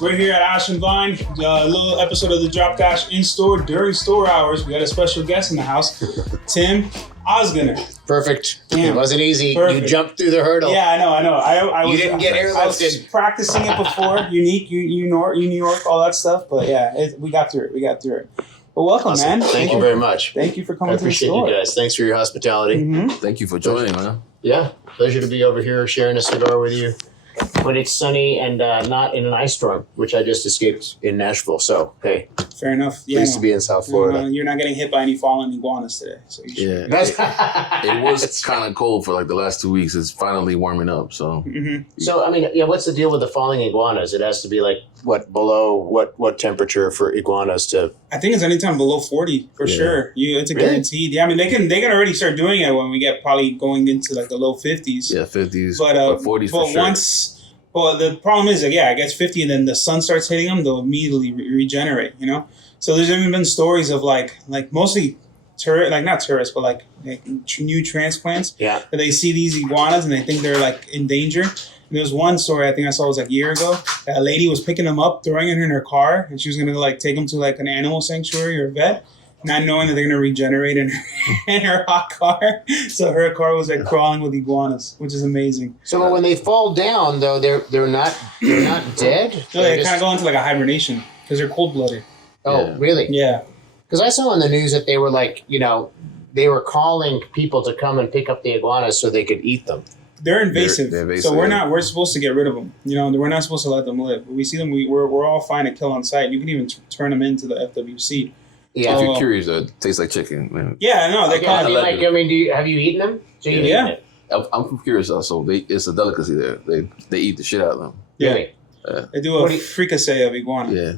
We're here at Ash and Vine, a little episode of the Drop Dash in store during store hours. We got a special guest in the house, Tim Ozgener. Perfect. Damn. It wasn't easy. Perfect. You jumped through the hurdle. Yeah, I know. You didn't get airlifted. I was practicing it before, unique, New York, all that stuff. But yeah, we got through it. Well, welcome, Awesome. man. Thank you very much. Thank you for coming I to the appreciate store. you guys. Thanks for your hospitality. Mm-hmm. Thank you for joining, man. Yeah, pleasure to be over here sharing a cigar with you. But it's sunny and not in an ice storm, which I just escaped in Nashville. So, hey, Fair enough. Yeah, pleased to be in South Florida. You're not getting hit by any fallen iguanas today. So you should. Yeah. It was kind of cold for like the last 2 weeks. It's finally warming up. So, So, I mean, yeah, what's the deal with the falling iguanas? It has to be like, below what temperature for iguanas to... I think it's anytime below 40 for sure. It's a guaranteed. Yeah, I mean they can already start doing it when we get probably going into like the low 50s. yeah, 50s, But 40s for sure. Well, the problem is like, it gets 50 and then the sun starts hitting them, they'll immediately regenerate, you know? So there's even been stories of like mostly not tourists, but like new transplants. Yeah. That they see these iguanas and they think they're like in danger. And there was one story I think I saw was like a year ago. That a lady was picking them up, throwing them in her car, and she was gonna like take them to like an animal sanctuary or a vet, not knowing that they're gonna regenerate in her hot car. So her car was like crawling with iguanas, which is amazing. So when they fall down, though, they're not dead? So they kind of go into like a hibernation because they're cold-blooded. Oh, Yeah. really? Yeah. Because I saw on the news that they were like, they were calling people to come and pick up the iguanas so they could eat them. They're invasive. They're invasive. So we're supposed to get rid of them. We're not supposed to let them live. When we see them, we're all fine to kill on sight. You can even turn them into the FWC. Yeah. If you're curious, it tastes like chicken, man. Yeah, no, they call it. Have you eaten them? So you've Yeah. eaten it? I'm curious also. It's a delicacy there. They eat the shit out of them. Yeah. Really? They do a fricassee of iguana. Yeah.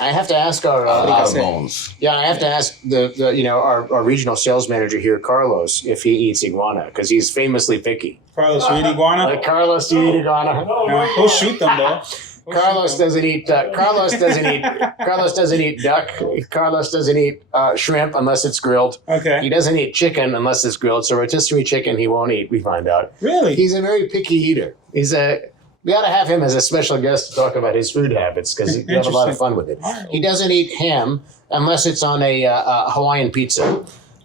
I have to ask our A lot of say. bones. I have to ask our regional sales manager here, Carlos, if he eats iguana because he's famously picky. Carlos, you eat iguana? Like Carlos, do you eat iguana? No, he'll shoot them though. Carlos doesn't eat. Carlos doesn't eat duck. Carlos doesn't eat shrimp unless it's grilled. Okay. He doesn't eat chicken unless it's grilled. So rotisserie chicken he won't eat. We find out. Really? He's a very picky eater. We ought to have him as a special guest to talk about his food habits because you have a lot of fun with it. He doesn't eat ham unless it's on a Hawaiian pizza.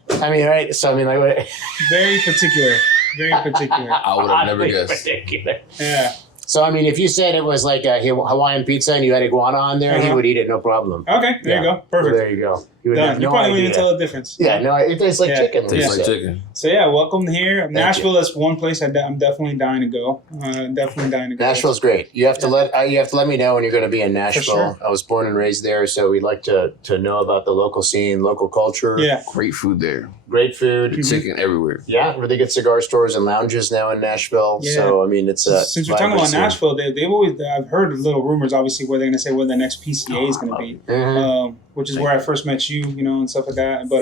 I mean, right? So I mean, like, Very particular. Very particular. I would have never guessed. Particular. Yeah. So I mean, if you said it was like a Hawaiian pizza and you had iguana on there, he would eat it no problem. Okay. There you go. Perfect. There you go. He would Done. have You no probably wouldn't idea. even tell the difference. Yeah, no, it tastes like chicken. Tastes Yeah. like chicken. So yeah, welcome here. Nashville you. is one place I'm definitely dying to go. Nashville's great. You have to let me know when you're going to be in Nashville. sure. I was born and raised there, so we'd like to know about the local scene, local culture. Yeah. Great food there. Great food. Chicken everywhere. Yeah, really good cigar stores and lounges now in Nashville. Yeah. So I mean, it's a Since we're talking about Nashville, I've heard little rumors, obviously, where they're going to say where the next PCA is going to be, which is where I first met you, and stuff like that. But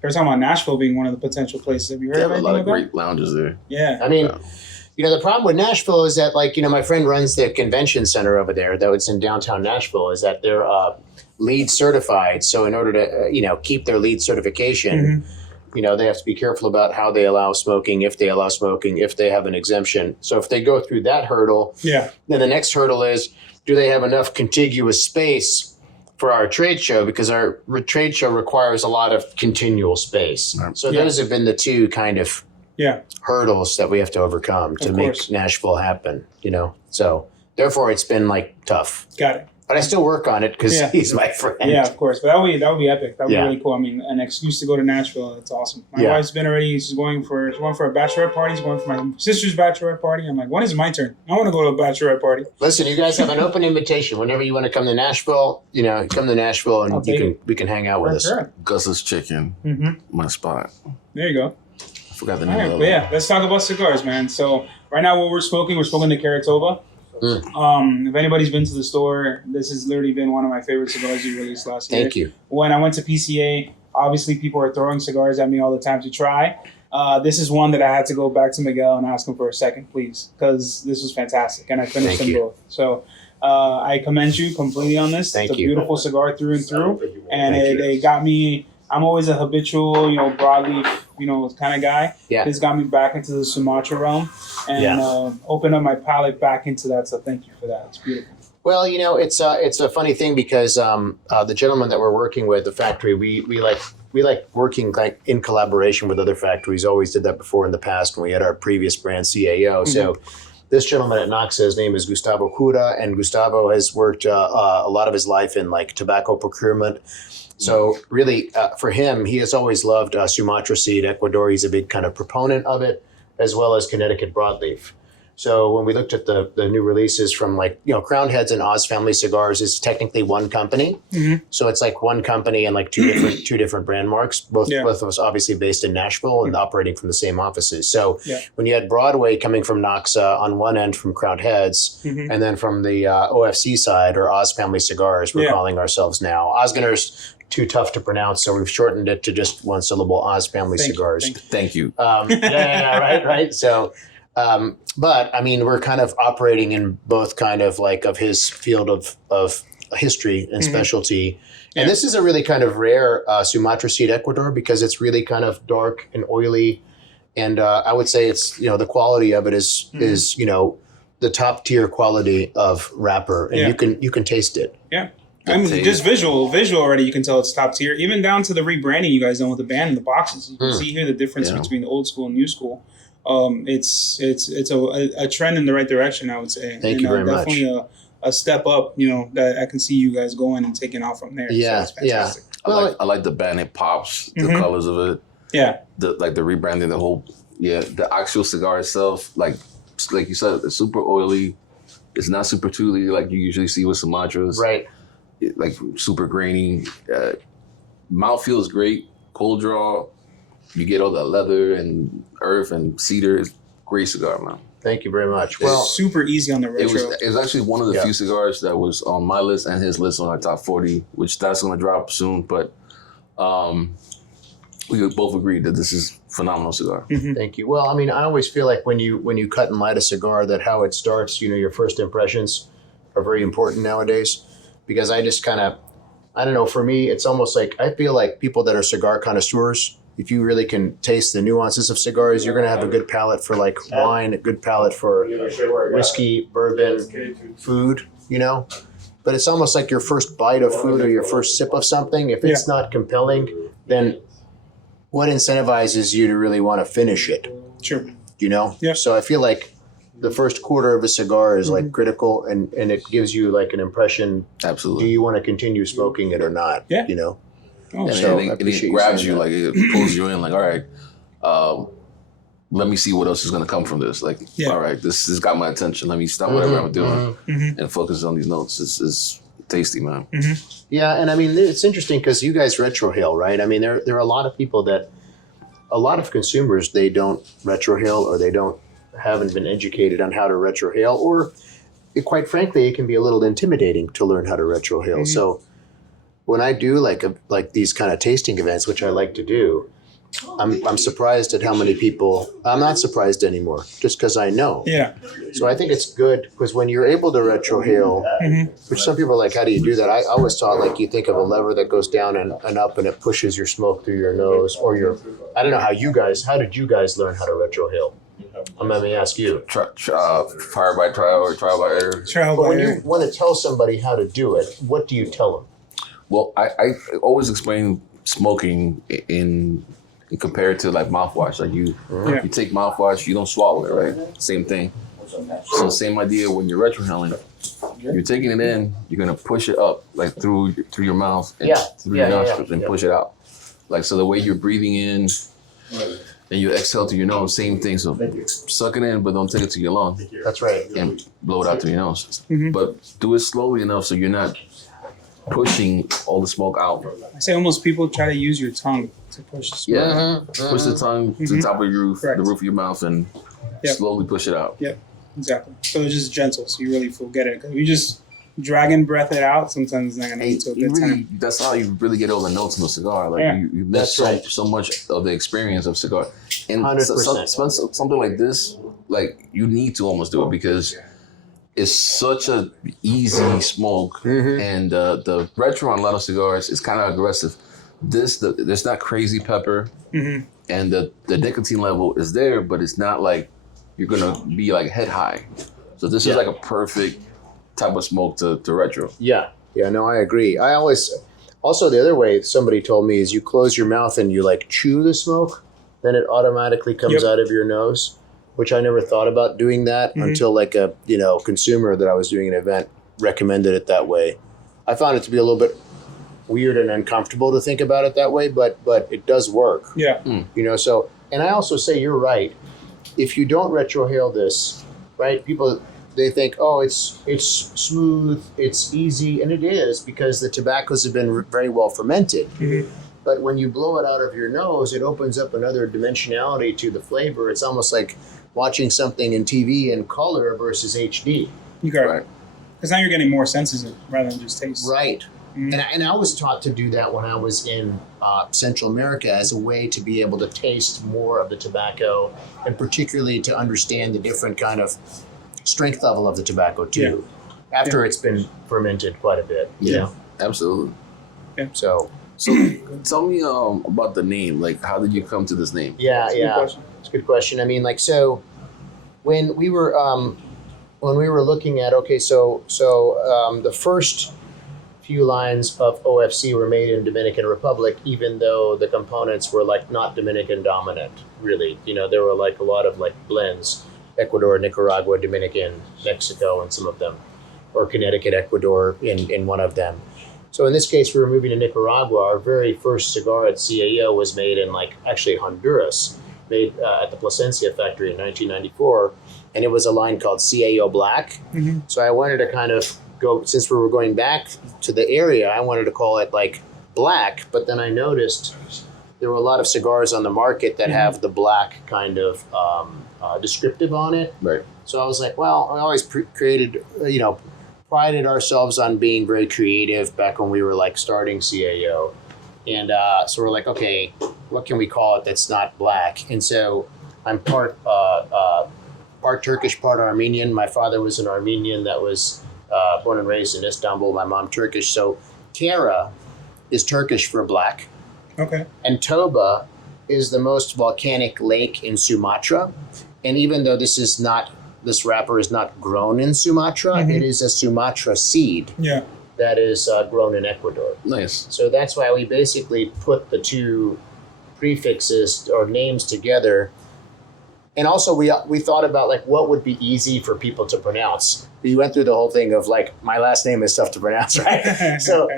they're talking about Nashville being one of the potential places. Have you heard They of have a anything lot of like great lounges there. that? Yeah. I mean, the problem with Nashville is that, my friend runs the convention center over there, though it's in downtown Nashville, is that they're LEED certified. So in order to, keep their LEED certification, they have to be careful about how they allow smoking, if they allow smoking, if they have an exemption. So if they go through that hurdle, then the next hurdle is, do they have enough contiguous space for our trade show? Because our trade show requires a lot of continual space. So those have been the two kind of hurdles that we have to overcome to make Nashville happen, So therefore it's been tough. Got it. But I still work on it because he's my friend. Yeah, of course. But that would be epic. That would be really cool. I mean, an excuse to go to Nashville. It's awesome. My wife's been already. She's going for a bachelorette party. She's going for my sister's bachelorette party. I'm like, when is my turn? I want to go to a bachelorette party. Listen, you guys have an open invitation. Whenever you want to come to Nashville, come to Nashville and we can hang out with us. Sure. Gus's Chicken, my spot. There you go. I forgot the All name right, of but it. let's talk about cigars, man. So right now, what we're smoking the Karatova. If anybody's been to the store, this has literally been one of my favorite cigars you released last year. Thank you. When I went to PCA, obviously people are throwing cigars at me all the time to try. This is one that I had to go back to Miguel and ask him for a second, please, because this was fantastic, and I finished them both. So I commend you completely on this. Thank it's a you. beautiful cigar through and through, and it got me. I'm always a habitual, broadleaf, kind of guy. Yeah. This got me back into the Sumatra realm and opened up my palate back into that. So thank you for that. It's beautiful. Well, it's a funny thing because the gentleman that we're working with, the factory, we like working like in collaboration with other factories. Always did that before in the past when we had our previous brand CAO. So this gentleman at Noxa, his name is Gustavo Cura, and Gustavo has worked a lot of his life in like tobacco procurement. So really, for him, he has always loved Sumatra seed, Ecuador. He's a big kind of proponent of it, as well as Connecticut broadleaf. So when we looked at the new releases from Crown Heads and Oz Family Cigars is technically one company. So it's like one company and like two different brand marks, both of us obviously based in Nashville and operating from the same offices. So when you had Broadway coming from Noxa on one end from Crown Heads and then from the OFC side or Oz Family Cigars, we're calling ourselves now. Ozgener's too tough to pronounce, so we've shortened it to just one syllable, Oz Family Cigars. Thank you. Right. So, but I mean, we're kind of operating in both kind of like of his field of history and specialty. And this is a really kind of rare Sumatra seed Ecuador because it's really kind of dark and oily. And I would say it's, the quality of it is the top tier quality of wrapper, and you can taste it. Yeah. I mean, just visual already, you can tell it's top tier. Even down to the rebranding you guys done with the band and the boxes. You can see here the difference between the old school and new school. It's a trend in the right direction, I would say. Thank you very much. Definitely a step up, that I can see you guys going and taking off from there. Yeah, so it's fantastic. I like the band. It pops, the colors of it. Yeah. The rebranding, the whole, the actual cigar itself, like you said, it's super oily. It's not super tooly like you usually see with Sumatras. Right. Like super grainy. Mouth feels great. Cold draw. You get all that leather and earth and cedar. It's great cigar, man. Thank you very much. Well, super easy on the retro. It was actually one of the few cigars that was on my list and his list on our top 40, which that's going to drop soon. But we both agreed that this is a phenomenal cigar. Thank you. Well, I mean, I always feel like when you cut and light a cigar, that how it starts, your first impressions are very important nowadays. Because I just kind of, I don't know, for me, it's almost like, I feel like people that are cigar connoisseurs, if you really can taste the nuances of cigars, you're going to have a good palate for like wine, a good palate for whiskey, bourbon, food, But it's almost like your first bite of food or your first sip of something. If it's not compelling, then what incentivizes you to really want to finish it? Sure. Yeah. So I feel like the first quarter of a cigar is like critical and it gives you like an impression. Absolutely. Do you want to continue smoking it or not? Yeah. And it grabs you, like it pulls you in, like, all right, let me see what else is going to come from this. Like, all right, this has got my attention. Let me stop whatever I'm doing and focus on these notes. It's tasty, man. Yeah, and I mean, it's interesting because you guys retrohale, right? I mean, there are a lot of people a lot of consumers, they don't retrohale or they haven't been educated on how to retrohale, or quite frankly, it can be a little intimidating to learn how to retrohale. So when I do like these kind of tasting events, which I like to do, I'm surprised at how many people. I'm not surprised anymore, just because I know. Yeah. So I think it's good because when you're able to retrohale, which some people are like, how do you do that? I always thought like you think of a lever that goes down and up and it pushes your smoke through your nose or I don't know how did you guys learn how to retrohale? Let me ask you. Fire by trial or trial by error. But when you want to tell somebody how to do it, what do you tell them? Well, I always explain smoking in compared to like mouthwash. Like you take mouthwash, you don't swallow it, right? Same thing. So same idea when you're retrohaling. You're taking it in, you're gonna push it up like through your mouth and through your nostrils and push it out. Like so the way you're breathing in and you exhale to your nose, same thing. So suck it in, but don't take it to your lung. That's right. And blow it out to your nose. But do it slowly enough so you're not pushing all the smoke out. I say almost people try to use your tongue to push the smoke. Yeah, push the tongue to the top of your roof, the roof of your mouth, and slowly push it out. Yep, exactly. So it's just gentle, so you really forget it. Because if you just drag and breath it out, sometimes it's not gonna lead to a good time. That's how you really get all the notes in a cigar. Like you miss so much of the experience of cigar. And 100%. Something like this, like you need to almost do it because it's such a easy smoke, and the retro on a lot of cigars is kind of aggressive. There's not crazy pepper, and the nicotine level is there, but it's not like you're gonna be like head high. So this is like a perfect type of smoke to retro. Yeah. Yeah, no, I agree. I always, also the other way somebody told me is you close your mouth and you like chew the smoke, then it automatically comes out of your nose, which I never thought about doing that until like a, consumer that I was doing an event recommended it that way. I found it to be a little bit weird and uncomfortable to think about it that way, but it does work. Yeah. So, and I also say you're right. If you don't retrohale this, right, people, they think, oh, it's smooth, it's easy, and it is because the tobaccos have been very well fermented. But when you blow it out of your nose, it opens up another dimensionality to the flavor. It's almost like watching something in TV in color versus HD. You got it. Because now you're getting more senses in rather than just taste. Right. And I was taught to do that when I was in Central America as a way to be able to taste more of the tobacco and particularly to understand the different kind of strength level of the tobacco too, after it's been fermented quite a bit. Absolutely. Yeah. So tell me about the name. Like, how did you come to this name? That's a good question. It's a good question. I mean, like, so when we were looking at the first few lines of OFC were made in Dominican Republic, even though the components were like not Dominican dominant, really. There were like a lot of like blends. Ecuador, Nicaragua, Dominican, Mexico, and some of them, or Connecticut, Ecuador in one of them. So in this case, we were moving to Nicaragua. Our very first cigar at CAO was made in Honduras, made at the Plasencia factory in 1994, and it was a line called CAO Black. So I wanted to kind of go, since we were going back to the area, I wanted to call it like black, but then I noticed there were a lot of cigars on the market that have the black kind of descriptive on it. Right. So I was like, well, I always prided ourselves on being very creative back when we were like starting CAO. And so we're like, okay, what can we call it that's not black? And so I'm part Turkish, part Armenian. My father was an Armenian that was born and raised in Istanbul. My mom Turkish. So Kara is Turkish for black. Okay. And Toba is the most volcanic lake in Sumatra. And even though this wrapper is not grown in Sumatra, it is a Sumatra seed that is grown in Ecuador. Nice. So that's why we basically put the two prefixes or names together. And also we thought about like what would be easy for people to pronounce. We went through the whole thing of like my last name is tough to pronounce, right? So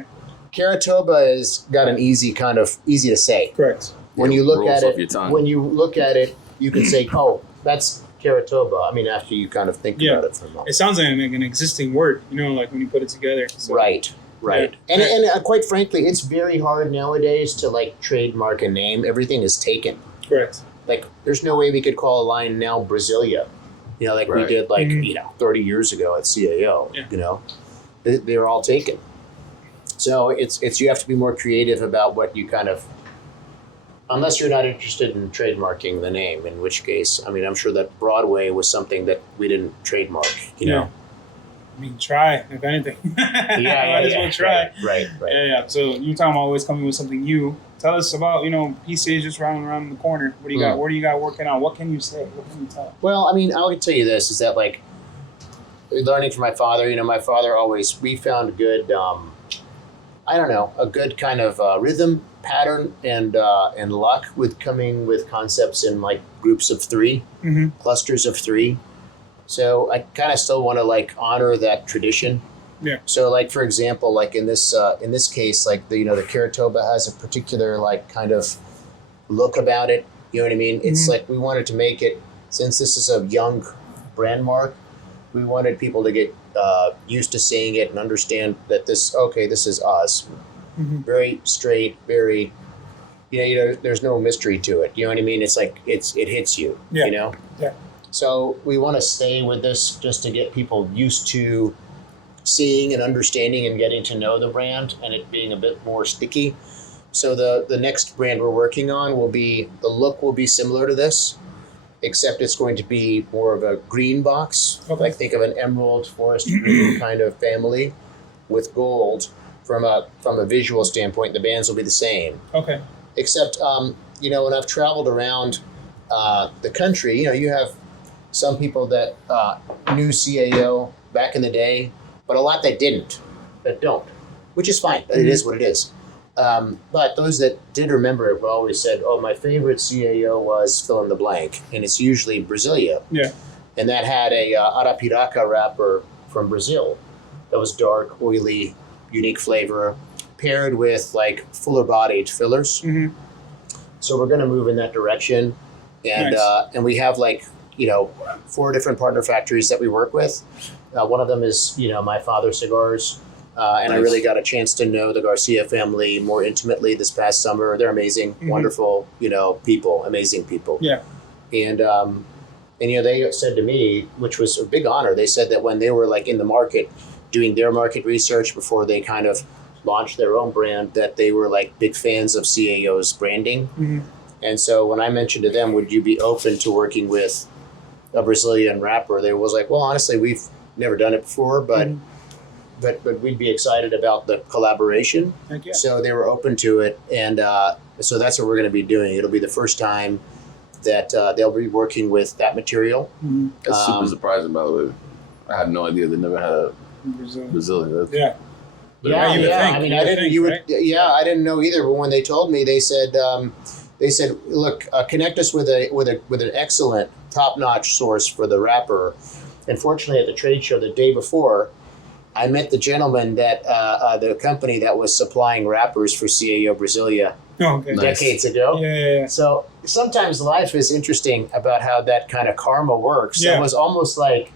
Karatoba has got an easy to say. Correct. When you look at it, you can say, oh, that's Karatoba. I mean, after you kind of think about it for a moment. It sounds like an existing word, like when you put it together. So. Right. And quite frankly, it's very hard nowadays to like trademark a name. Everything is taken. Correct. Like, there's no way we could call a line now Brasilia, we did 30 years ago at CAO, They're all taken. So it's you have to be more creative about what you kind of, unless you're not interested in trademarking the name, in which case, I mean, I'm sure that Broadway was something that we didn't trademark, I mean, try, if anything. Might as well try. Right. Yeah. So you're talking about always coming with something new. Tell us about, PCA just rounding around the corner. What do you got? What do you got working on? What can you say? What can you tell? Well, I mean, I can tell you this, is that like, learning from my father, my father we found good, a good kind of rhythm, pattern, and luck with coming with concepts in like groups of three, clusters of three. So I kind of still want to like honor that tradition. Yeah. So like, for example, like in this case, like the Karatoba has a particular like kind of look about it. You know what I mean? It's like we wanted to make it, since this is a young brand mark, we wanted people to get used to seeing it and understand that this is us. Very straight, very, there's no mystery to it. You know what I mean? It's like, it hits you, Yeah. So we want to stay with this just to get people used to seeing and understanding and getting to know the brand and it being a bit more sticky. So the next brand we're working on the look will be similar to this, except it's going to be more of a green box. Okay. Like think of an emerald forest green kind of family with gold. From a visual standpoint, the bands will be the same. Okay. Except, when I've traveled around the country, you have some people that knew CAO back in the day, but a lot that don't, which is fine. It is what it is. But those that did remember it always said, "Oh, my favorite CAO was fill in the blank," and it's usually Brasilia. Yeah. And that had a Arapiraca wrapper from Brazil that was dark, oily, unique flavor, paired with like fuller-bodied fillers. Mm-hmm. So we're going to move in that direction, and Nice. And we have like 4 different partner factories that we work with. One of them is my father's cigars. And I Nice. really got a chance to know the Garcia family more intimately this past summer. They're amazing, wonderful, people, amazing people. Yeah. And they said to me, which was a big honor, they said that when they were like in the market doing their market research before they kind of launched their own brand, that they were like big fans of CAO's branding. Mm-hmm. And so when I mentioned to them, would you be open to working with a Brazilian wrapper? They was like, well, honestly, we've never done it before, but but we'd be excited about the collaboration. Heck yeah. So they were open to it, and so that's what we're going to be doing. It'll be the first time that they'll be working with that material. Mm-hmm. That's super surprising, by the way. I had no idea they never had a Brazilian. Yeah. Yeah, you would yeah. think, I mean, you I would didn't. think, You would. right? Yeah, I didn't know either. But when they told me, they said, look, connect us with an excellent, top-notch source for the wrapper. Unfortunately, at the trade show the day before, I met the gentleman that the company that was supplying wrappers for CAO Brasilia Oh, okay. Nice. decades ago. Yeah. So sometimes life is interesting about how that kind of karma works. Yeah. It was almost like,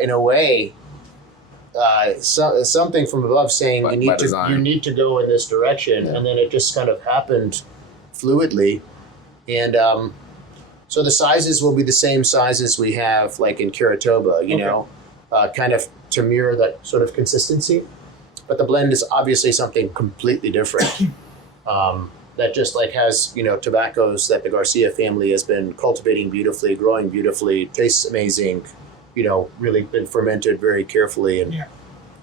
in a way, something from above saying By you design. need to go in this direction, and then it just kind of happened fluidly, and so the sizes will be the same sizes we have like in Curitoba, kind of to mirror that sort of consistency, but the blend is obviously something completely different. That just like has tobaccos that the Garcia family has been cultivating beautifully, growing beautifully, tastes amazing, really been fermented very carefully, and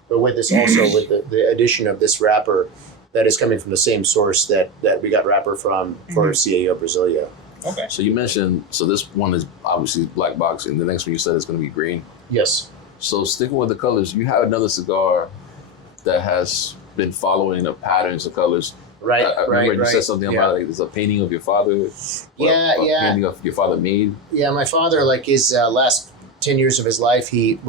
but with this also with the addition of this wrapper that is coming from the same source that we got wrapper from for CAO Brasilia. Okay. So you mentioned, so this one is obviously black box, and the next one you said is going to be green. Yes. So sticking with the colors, you have another cigar that has been following the patterns of colors. Right. I remember you said something about like there's a painting of your father. A painting of your father made. Yeah, my father, like his last 10 years of his life, he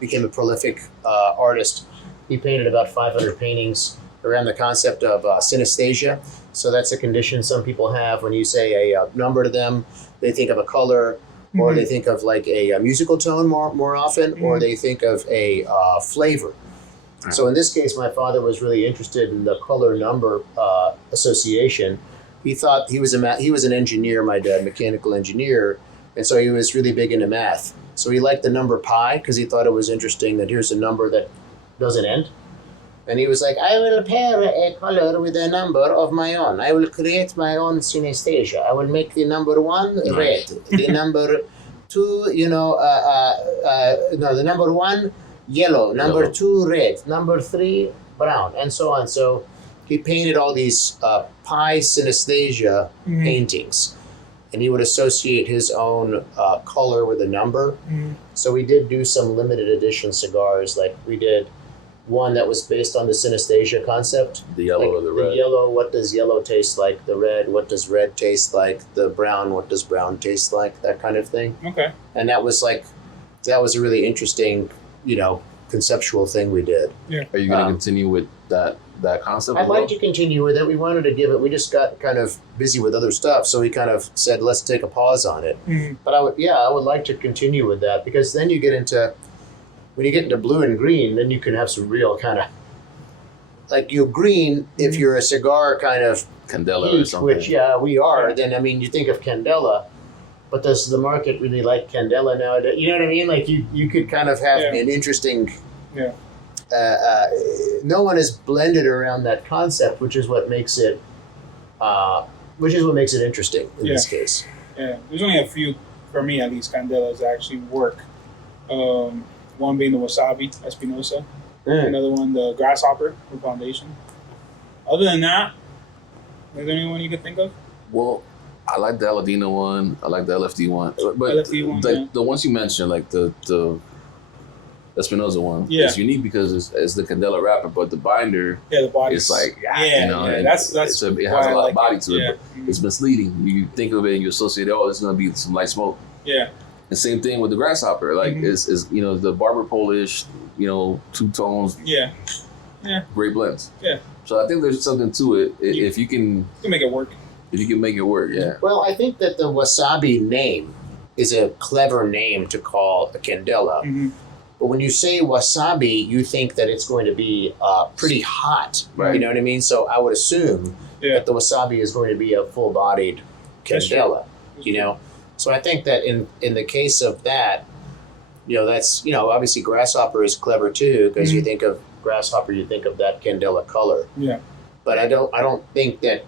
became a prolific artist. He painted about 500 paintings around the concept of synesthesia. So that's a condition some people have when you say a number to them, they think of a color, or they think of like a musical tone more often, or they think of a flavor. So in this case, my father was really interested in the color number association. He thought he was an engineer, my dad, mechanical engineer, and so he was really big into math. So he liked the number pi because he thought it was interesting that here's a number that doesn't end. And he was like, I will pair a color with a number of my own. I will create my own synesthesia. I will make the number 1 red, the number 2, the number 1 yellow, number 2 red, number 3 brown, and so on. So he painted all these pi synesthesia paintings, and he would associate his own color with a number. So we did do some limited edition cigars, like we did one that was based on the synesthesia concept. The yellow or the red. The yellow, what does yellow taste like? The red, what does red taste like? The brown, what does brown taste like? That kind of thing. Okay. And that was a really interesting, conceptual thing we did. Yeah. Are you going to continue with that concept? I'd like to continue with it. We wanted to we just got kind of busy with other stuff. So we kind of said, let's take a pause on it. But I would like to continue with that, because then when you get into blue and green, then you can have some real kind of, like green, if you're a cigar kind of Candela geek, or something. which, we are, then, you think of Candela, but does the market really like Candela nowadays? You know what I mean? Like, you could kind of have an interesting... Yeah. No one is blended around that concept, which is what makes it interesting in this case. Yeah. There's only a few, for me at least, Candelas that actually work. One being the Wasabi Espinosa. Another one, the Grasshopper from Foundation. Other than that, is there anyone you could think of? Well, I like the Aladino one. I like the LFD one. But LFD one, the ones you mentioned, like the Espinosa one. Yeah. It's unique because it's the Candela wrapper, but the binder, the body. it's like, yeah, you know, yeah. and That's it has a why lot I of body it. to it, but it's misleading. You think of it and you associate, oh, it's going to be some light smoke. Yeah. And same thing with the grasshopper. Like, it's you know, the barber Polish, you know, two tones. Yeah. Great blends. Yeah. So I think there's something to it. If you can You can make it work. If you can make it work, yeah. Well, I think that the wasabi name is a clever name to call a candela. Mm-hmm. But when you say wasabi, you think that it's going to be pretty hot. Right. You know what I mean? So I would assume that the wasabi is going to be a full-bodied candela. You know? So I think that in the case of that, you know, that's, you know, obviously grasshopper is clever too, because you think of grasshopper, you think of that candela color. Yeah. But I don't think that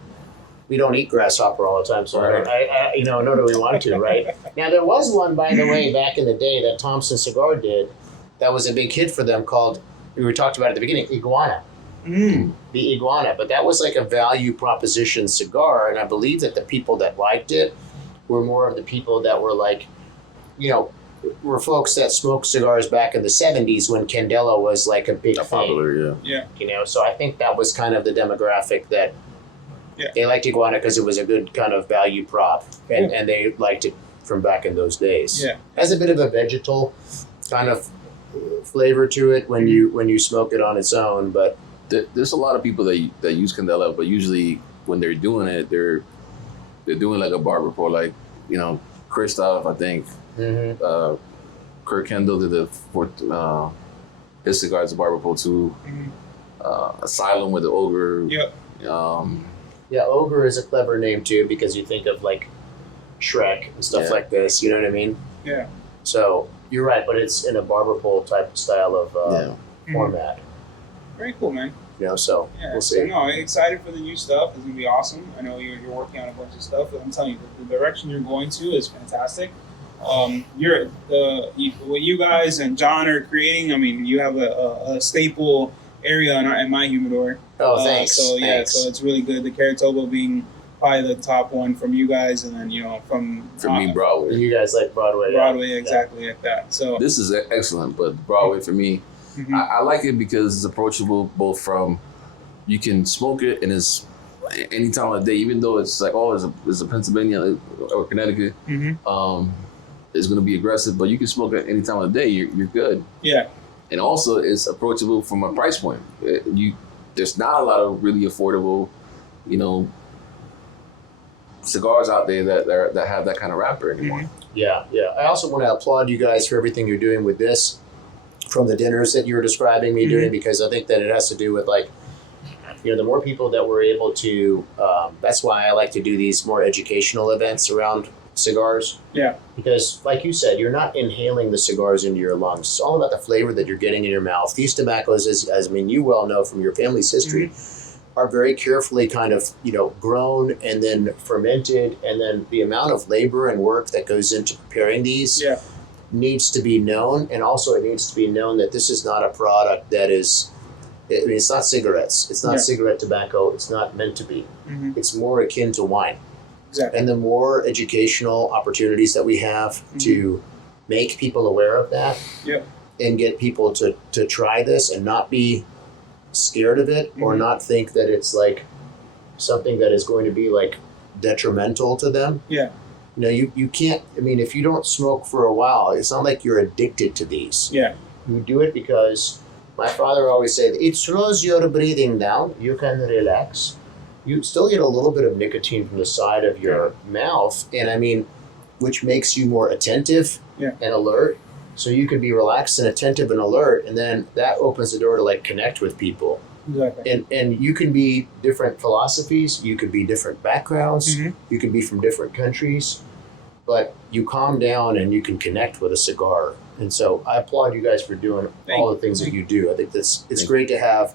we don't eat grasshopper all the time, so I you know, nor do we want to, right? Now there was one, by the way, back in the day that Thompson Cigar did, that was a big hit for them called, we talked about at the beginning, Iguana. The Iguana, but that was like a value proposition cigar, and I believe that the people that liked it were more of the people that were like, you know, were folks that smoked cigars back in the 70s when Candela was like a big thing. Popular, Yeah. You know, so I think that was kind of the demographic that they liked Iguana because it was a good kind of value prop, and they liked it from back in those days. Yeah. Has a bit of a vegetal kind of flavor to it when you smoke it on its own, but there's a lot of people that use Candela, but usually when they're doing it, they're doing like a barber for, like, you know, Christoph, I think. Kurt Kendall did his cigars a barber pole too. Asylum with the ogre. Yeah, ogre is a clever name too, because you think of like Shrek and stuff like this. You know what I mean? Yeah. So you're right, but it's in a barber pole type of style of format. Very cool, man. You know, so we'll see. So, no, I'm excited for the new stuff. It's gonna be awesome. I know you're working on a bunch of stuff, but I'm telling you, the direction you're going to is fantastic. What you guys and John are creating. I mean, you have a staple area in my humidor. Oh, thanks. So thanks. so it's really good. The Caratobo being probably the top one from you guys, and then, you know, from me, Broadway. You guys like Broadway? Broadway, exactly like that. So this is excellent, but Broadway for me, I like it because it's approachable. Both from, you can smoke it and it's any time of the day, even though it's like, oh, it's a Pennsylvania or Connecticut. It's going to be aggressive, but you can smoke it any time of the day. You're good. Yeah. And also, it's approachable from a price point. There's not a lot of really affordable, you know, cigars out there that have that kind of wrapper anymore. Yeah. I also want to applaud you guys for everything you're doing with this, from the dinners that you were describing me doing, because I think that it has to do with, like, you know, the more people that we're able to. That's why I like to do these more educational events around cigars. Yeah. Because, like you said, you're not inhaling the cigars into your lungs. It's all about the flavor that you're getting in your mouth. These tobaccos, as I mean, you well know from your family's history, are very carefully kind of, you know, grown and then fermented, and then the amount of labor and work that goes into preparing these needs to be known. And also it needs to be known that this is not a product that is, I mean, it's not cigarettes. It's not cigarette tobacco. It's not meant to be. It's more akin to wine. Exactly. And the more educational opportunities that we have to make people aware of that and get people to try this and not be scared of it or not think that it's like something that is going to be like detrimental to them. Yeah. You know, you can't, I mean, if you don't smoke for a while, it's not like you're addicted to these. Yeah. You do it because my father always said, it slows your breathing down. You can relax. You still get a little bit of nicotine from the side of your mouth, and I mean, which makes you more attentive and alert. So you can be relaxed and attentive and alert, and then that opens the door to like connect with people. Exactly. And you can be different philosophies, you could be different backgrounds, you can be from different countries, but you calm down and you can connect with a cigar. And so I applaud you guys for doing all the things that you do. I think it's great to have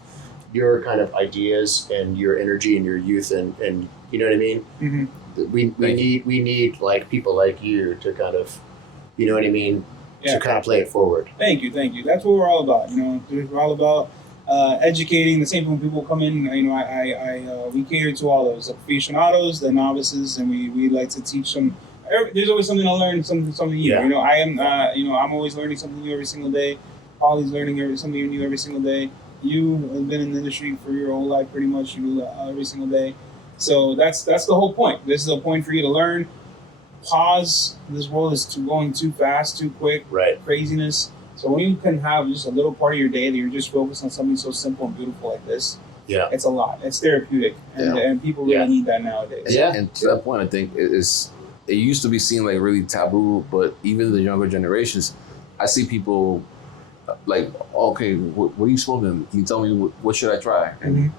your kind of ideas and your energy and your youth and you know what I mean? We need like people like you to kind of, you know what I mean, to kind of play it forward. Thank you. That's what we're all about. You know, we're all about educating. The same when people come in. You know, we cater to all those aficionados, the novices, and we like to teach them. There's always something to learn, something new. You know, I am. You know, I'm always learning something new every single day. Polly's learning something new every single day. You have been in the industry for your whole life, pretty much. You do that every single day. So that's the whole point. This is a point for you to learn. Pause. This world is going too fast, too quick. Right. Craziness. So when you can have just a little part of your day that you're just focused on something so simple and beautiful like this, it's a lot. It's therapeutic, and people really need that nowadays. Yeah. And to that point, I think it used to be seen like really taboo, but even the younger generations, I see people like, okay, what are you smoking? Can you tell me what should I try? And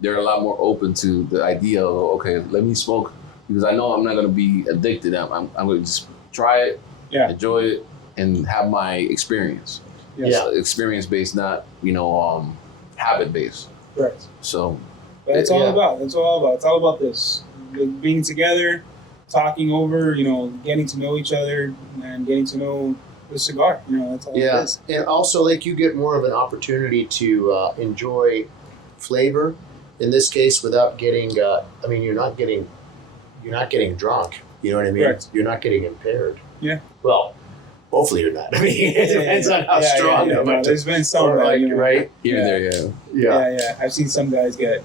they're a lot more open to the idea of, okay, let me smoke because I know I'm not going to be addicted. I'm going to just try it, enjoy it, and have my experience. Experience based, not habit based. Correct. So that's all about. That's all about. It's all about this being together, talking over, getting to know each other, and getting to know the cigar. That's all it is. And also, like, you get more of an opportunity to enjoy flavor. In this case, without getting, you're not getting drunk. You know what I mean? Correct. You're not getting impaired. Yeah. Well, hopefully you're not. I mean, it depends on how strong. Yeah, but there's been some, right? here and there, yeah. I've seen some guys get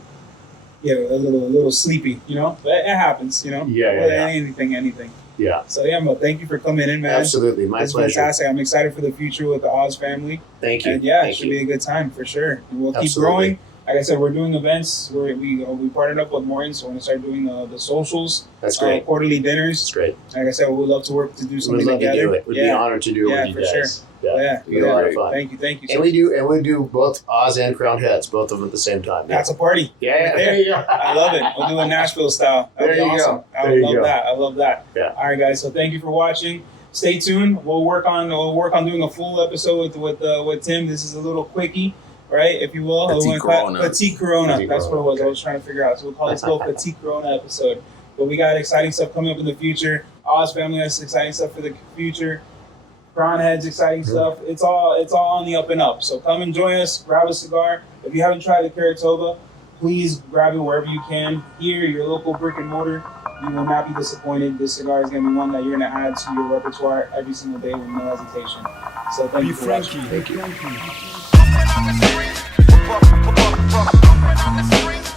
a little sleepy, but it happens, anything. Yeah. So but thank you for coming in, man. Absolutely, my it's pleasure. Fantastic. I'm excited for the future with the Oz family. Thank you. And it should be a good time for sure. And we'll keep growing. Like I said, we're doing events where we partnered up with Morton, so we're gonna start doing the socials. That's great. Quarterly dinners. That's great. Like I said, we would love to work to do something We'd love together. to do it. We'd be honored to do it with you guys. Sure. Yeah, we get a lot of fun. Thank you. And we do both Oz and Crowned Heads, both of them at the same time. That's a party. Yeah, there you go. I love it. We'll do a Nashville style. That'd be awesome. I love that. Yeah. All right, guys. So thank you for watching. Stay tuned. We'll work on doing a full episode with Tim. This is a little quickie, right? If you will. Petite Corona. Petite Corona. That's what it was. I was trying to figure out. So we'll call this little Petite Corona episode. But we got exciting stuff coming up in the future. Oz family has exciting stuff for the future. Crown Heads, exciting stuff. It's all on the up and up. So come and join us. Grab a cigar. If you haven't tried the Caratoba, please grab it wherever you can. Here, your local brick and mortar. You will not be disappointed. This cigar is going to be one that you're going to add to your repertoire every single day with no hesitation. So thank you for watching. Thank you. Thank you.